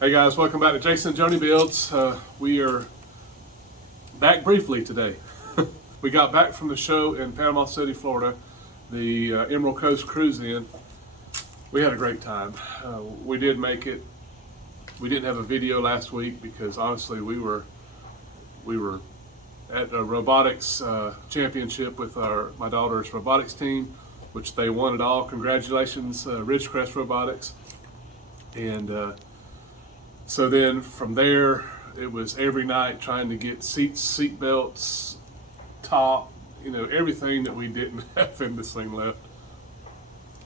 Hey guys, welcome back to Jason and Joni Builds. We are back briefly today. We got back from the show in Panama City, Florida, the Emerald Coast Cruzin. We had a great time. We did make it. We didn't have a video last week because honestly we were at a robotics championship with my daughter's robotics team, which they won it all. Congratulations, Ridgecrest Robotics. And so then from there, it was every night trying to get seat belts, top, everything that we didn't have in this thing left.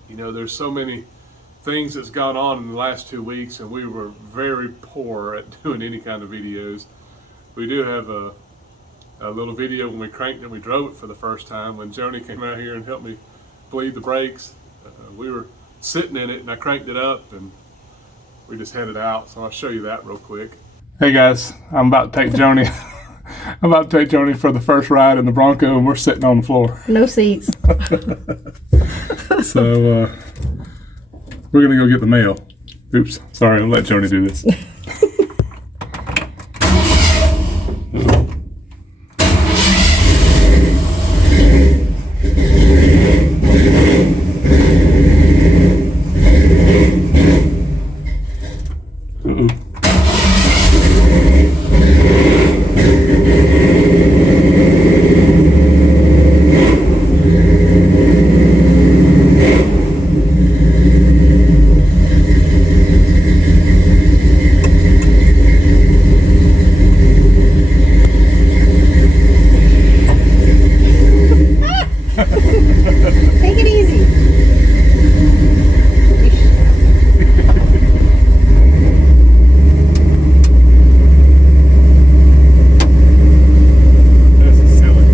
There's so many things that's gone on in the last 2 weeks, and we were very poor at doing any kind of videos. We do have a little video when we cranked it, we drove it for the first time, when Joni came out here and helped me bleed the brakes. We were sitting in it and I cranked it up and we just headed out, so I'll show you that real quick. Hey guys, I'm about to take Joni. I'm about to take Joni for the first ride in the Bronco, and we're sitting on the floor. No seats. So we're gonna go get the mail. Oops, sorry, I'll let Joni do this. Take it easy. This is silly.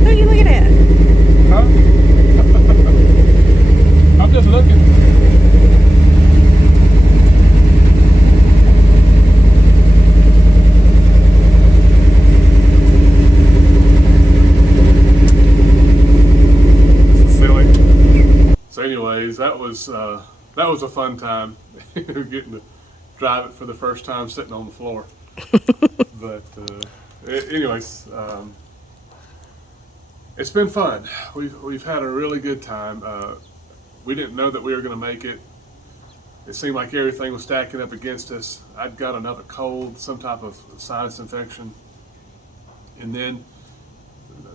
Who are you looking at? Huh? I'm just looking. This is silly. So anyways, that was a fun time. Getting to drive it for the first time sitting on the floor. But anyways, it's been fun. We've had a really good time. We didn't know that we were going to make it. It seemed like everything was stacking up against us. I'd got another cold, some type of sinus infection. And then,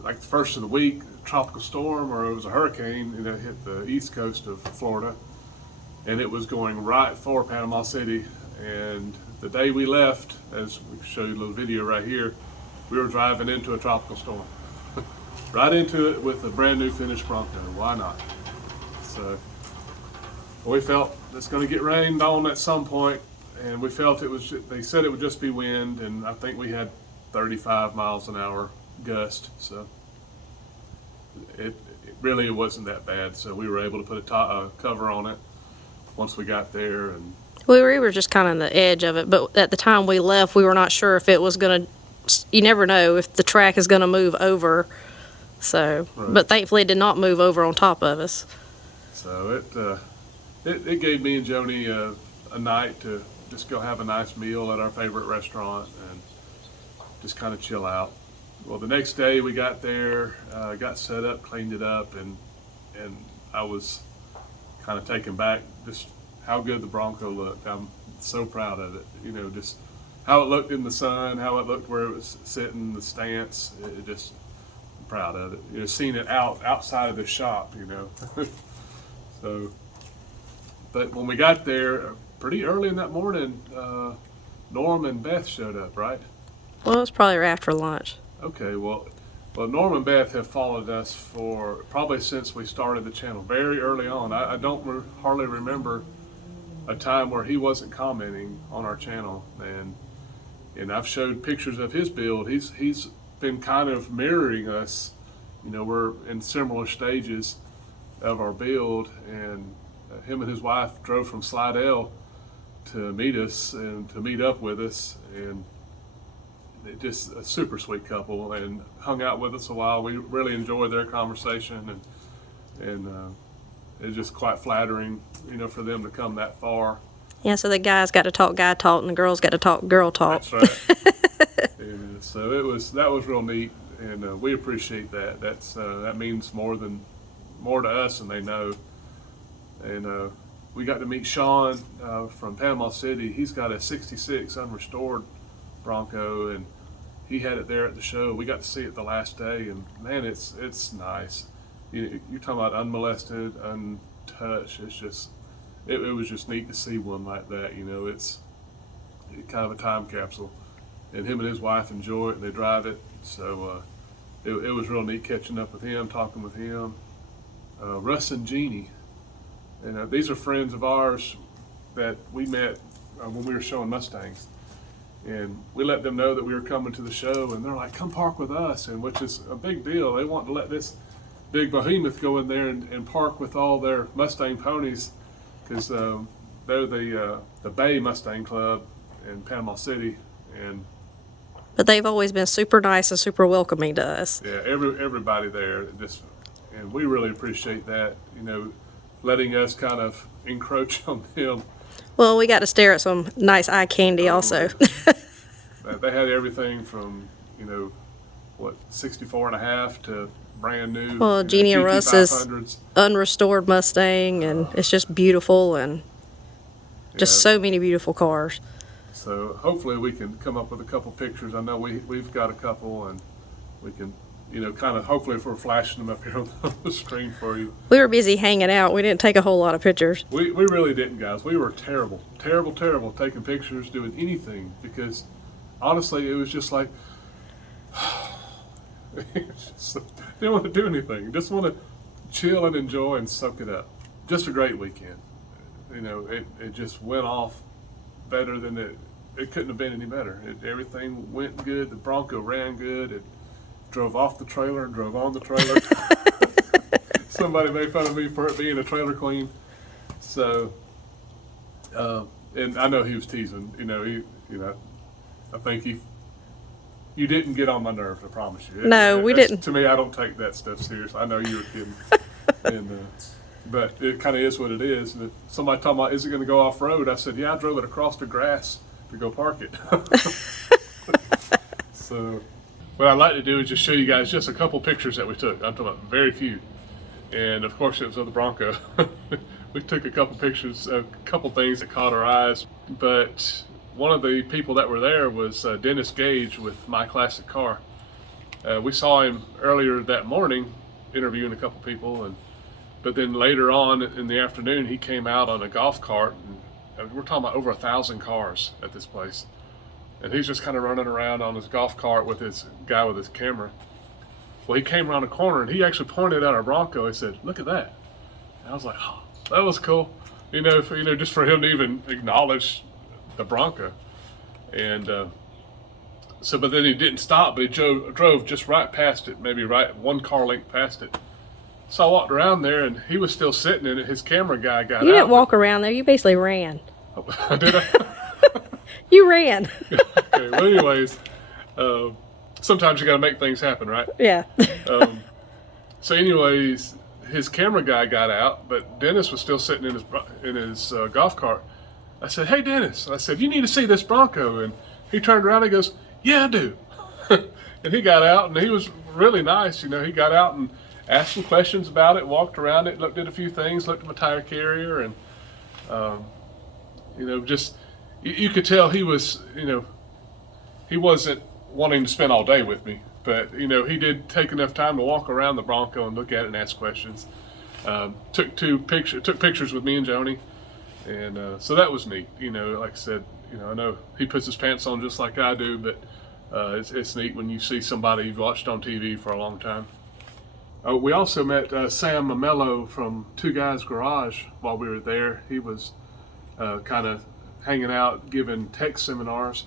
like the first of the week, tropical storm, or it was a hurricane, and it hit the east coast of Florida. And it was going right for Panama City. And the day we left, as we show you a little video right here, we were driving into a tropical storm. Right into it with a brand new finished Bronco. Why not? So we felt it's going to get rained on at some point, and we felt it was. They said it would just be wind, and I think we had 35 miles an hour gust. So it really wasn't that bad. So we were able to put a cover on it once we got there, and We were just kind of on the edge of it, but at the time we left, we were not sure if it was going to, you never know if the track is going to move over. So, Right. But thankfully it did not move over on top of us. so it gave me and Joni a night to just go have a nice meal at our favorite restaurant and just kind of chill out. Well, the next day we got there, got set up, cleaned it up, and I was kind of taken back just how good the Bronco looked. I'm so proud of it. Just how it looked in the sun, how it looked where it was sitting, the stance. It just, I'm proud of it. Seeing it outside of the shop. So, but when we got there, pretty early in that morning, Norm and Beth showed up, right? Well, it was probably right after lunch. Okay, well, Norm and Beth have followed us for probably since we started the channel, very early on. I don't hardly remember a time where he wasn't commenting on our channel, and I've showed pictures of his build. He's been kind of mirroring us. We're in similar stages of our build, and him and his wife drove from Slidell to meet us and to meet up with us, and just a super sweet couple, and hung out with us a while. We really enjoyed their conversation, and it's just quite flattering, for them to come that far. Yeah, so the guys got to talk guy talk and the girls got to talk girl talk. That's right. And so that was real neat, and we appreciate that. That means more to us than they know. And we got to meet Sean from Panama City. He's got a '66 unrestored Bronco, and he had it there at the show. We got to see it the last day, and man, it's nice. You're talking about unmolested, untouched. It was just neat to see one like that. It's kind of a time capsule, and him and his wife enjoy it, and they drive it. So it was real neat catching up with him, talking with him. Russ and Jeannie, and these are friends of ours that we met when we were showing Mustangs, and we let them know that we were coming to the show, and they're like, "Come park with us," and which is a big deal. They want to let this big behemoth go in there and park with all their Mustang ponies, because they're the Bay Mustang Club in Panama City, But they've always been super nice and super welcoming to us. yeah, everybody there and we really appreciate that, letting us kind of encroach on them. Well, we got to stare at some nice eye candy also. They had everything from 64 and a half to brand new. Well, Jeannie and Russ's GT500s. unrestored Mustang, and it's just beautiful, and just Yeah. so many beautiful cars. So hopefully we can come up with a couple pictures. I know we've got a couple, and we can, kind of, hopefully if we're flashing them up here on the screen for you. We were busy hanging out. We didn't take a whole lot of pictures. We really didn't, guys. We were terrible taking pictures, doing anything, because honestly, it was just like, didn't want to do anything. Just want to chill and enjoy and soak it up. Just a great weekend. It just went off better than it couldn't have been any better. Everything went good. The Bronco ran good. It drove off the trailer and drove on the trailer. Somebody made fun of me for it being a trailer queen. So, and I know he was teasing. I think you didn't get on my nerves. I promise you. No, we didn't. To me, I don't take that stuff serious. I know you were kidding. But it kind of is what it is. And if somebody talking about, is it going to go off road? I said, yeah, I drove it across the grass to go park it. So what I'd like to do is just show you guys just a couple pictures that we took. I'm talking about very few. And of course it was of the Bronco. We took a couple pictures, a couple things that caught our eyes. But one of the people that were there was Dennis Gage with My Classic Car. We saw him earlier that morning interviewing a couple people, but then later on in the afternoon he came out on a golf cart, and we're talking about over 1,000 cars at this place, and he's just kind of running around on his golf cart with his guy with his camera. Well, he came around a corner and he actually pointed at our Bronco. He said, "Look at that." And I was like, "Oh, that was cool." Just for him to even acknowledge the Bronco. And but then he didn't stop, but he drove just right past it, maybe right one car length past it. So I walked around there, and he was still sitting in it. His camera guy got out. You didn't walk around there. You basically ran. Did I? You ran. Okay, well, anyways, sometimes you got to make things happen, right? Yeah. So anyways, his camera guy got out, but Dennis was still sitting in his golf cart. I said, "Hey, Dennis," I said, "you need to see this Bronco." And he turned around and he goes, "Yeah, I do." And he got out, and he was really nice. He got out and asked some questions about it, walked around it, looked at a few things, looked at my tire carrier, and just you could tell he was, he wasn't wanting to spend all day with me, but he did take enough time to walk around the Bronco and look at it and ask questions. Took pictures with me and Joni, and so that was neat. Like I said, I know he puts his pants on just like I do, but it's neat when you see somebody you've watched on TV for a long time. We also met Sam Mamello from Two Guys Garage while we were there. He was kind of hanging out, giving tech seminars,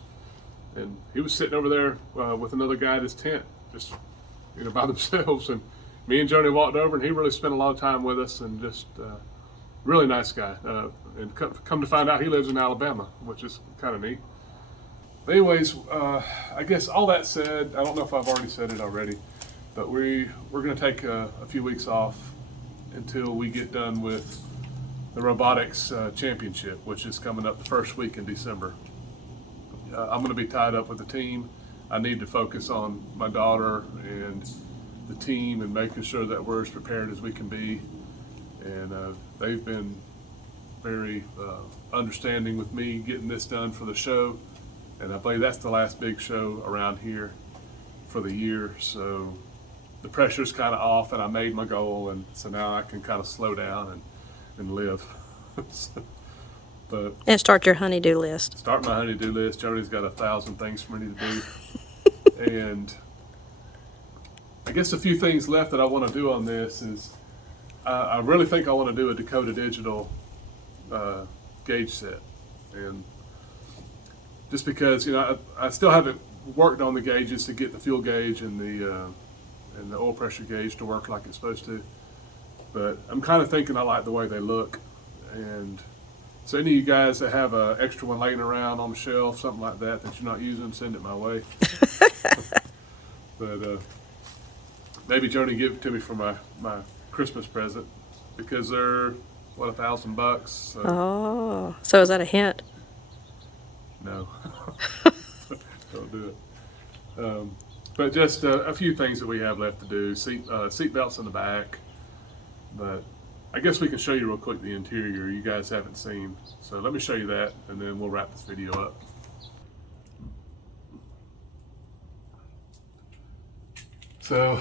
and he was sitting over there with another guy at his tent, just by themselves. And me and Joni walked over, and he really spent a lot of time with us, and just Really nice guy. And come to find out, he lives in Alabama, which is kind of neat. But anyways, I guess all that said, I don't know if I've already said it already, but we're going to take a few weeks off until we get done with the robotics championship, which is coming up the first week in December. I'm going to be tied up with the team. I need to focus on my daughter and the team and making sure that we're as prepared as we can be. And they've been very understanding with me getting this done for the show. And I believe that's the last big show around here for the year. So the pressure's kind of off, and I made my goal, and so now I can kind of slow down and live. But And start your honey-do list. start my honey-do list. Jody's got 1,000 things for me to do. And I guess a few things left that I want to do on this is I really think I want to do a Dakota Digital gauge set. And just because, you know, I still haven't worked on the gauges to get the fuel gauge and the oil pressure gauge to work like it's supposed to. But I'm kind of thinking I like the way they look. And so any of you guys that have an extra one laying around on the shelf, something like that you're not using, send it my way. But maybe Joni give it to me for my Christmas present, because they're, what, $1,000? So. Oh, so is that a hint? No, don't do it. But just a few things that we have left to do. Seat belts in the back, but I guess we can show you real quick the interior you guys haven't seen. So let me show you that, and then we'll wrap this video up. So,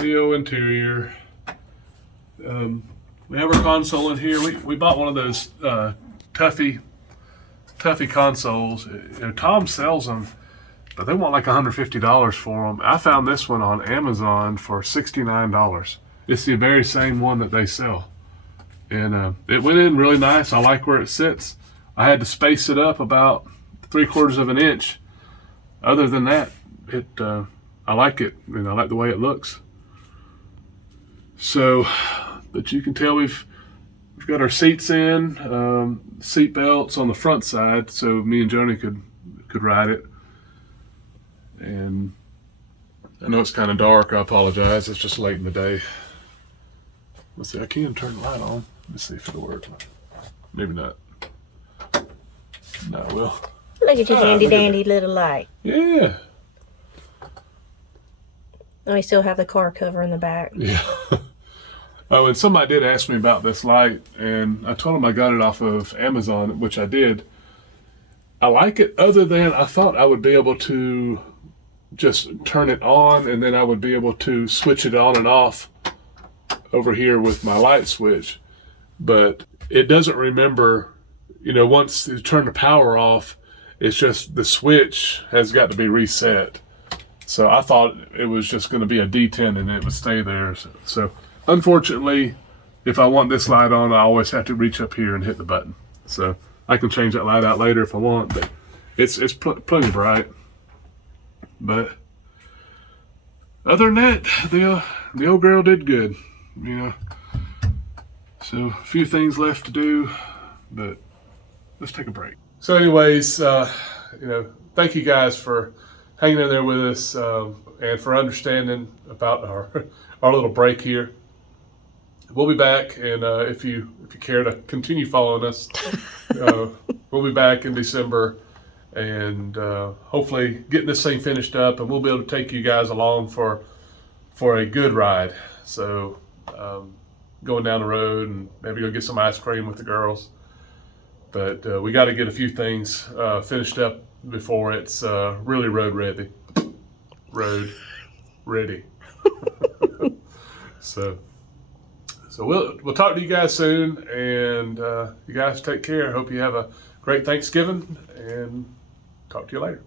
Neo interior. We have our console in here. We bought one of those Tuffy consoles. You know, Tom sells them, but they want like $150 for them. I found this one on Amazon for $69. It's the very same one that they sell. And it went in really nice. I like where it sits. I had to space it up about 3/4 of an inch. Other than that, I like it. I like the way it looks. So, but you can tell we've got our seats in, seat belts on the front side, so me and Joni could ride it. And I know it's kind of dark. I apologize. It's just late in the day. Let's see. I can turn the light on. Let's see if it'll work. Maybe not. No, it will. Look at your handy dandy little light. Yeah. And we still have the car cover in the back. Yeah. Oh, and somebody did ask me about this light, and I told them I got it off of Amazon, which I did. I like it, other than I thought I would be able to just turn it on, and then I would be able to switch it on and off over here with my light switch. But it doesn't remember, once you turn the power off, it's just the switch has got to be reset. So I thought it was just going to be a D10 and it would stay there. So unfortunately, if I want this light on, I always have to reach up here and hit the button. So I can change that light out later if I want, but it's plenty bright. But other than that, the old girl did good, So a few things left to do, but let's take a break. So anyways, thank you guys for hanging in there with us and for understanding about our little break here. We'll be back, and if you care to continue following us, we'll be back in December, and hopefully getting this thing finished up, and we'll be able to take you guys along for a good ride. So going down the road and maybe go get some ice cream with the girls. But we got to get a few things finished up before it's really road ready. Road ready. So we'll talk to you guys soon, and you guys take care. Hope you have a great Thanksgiving, and talk to you later.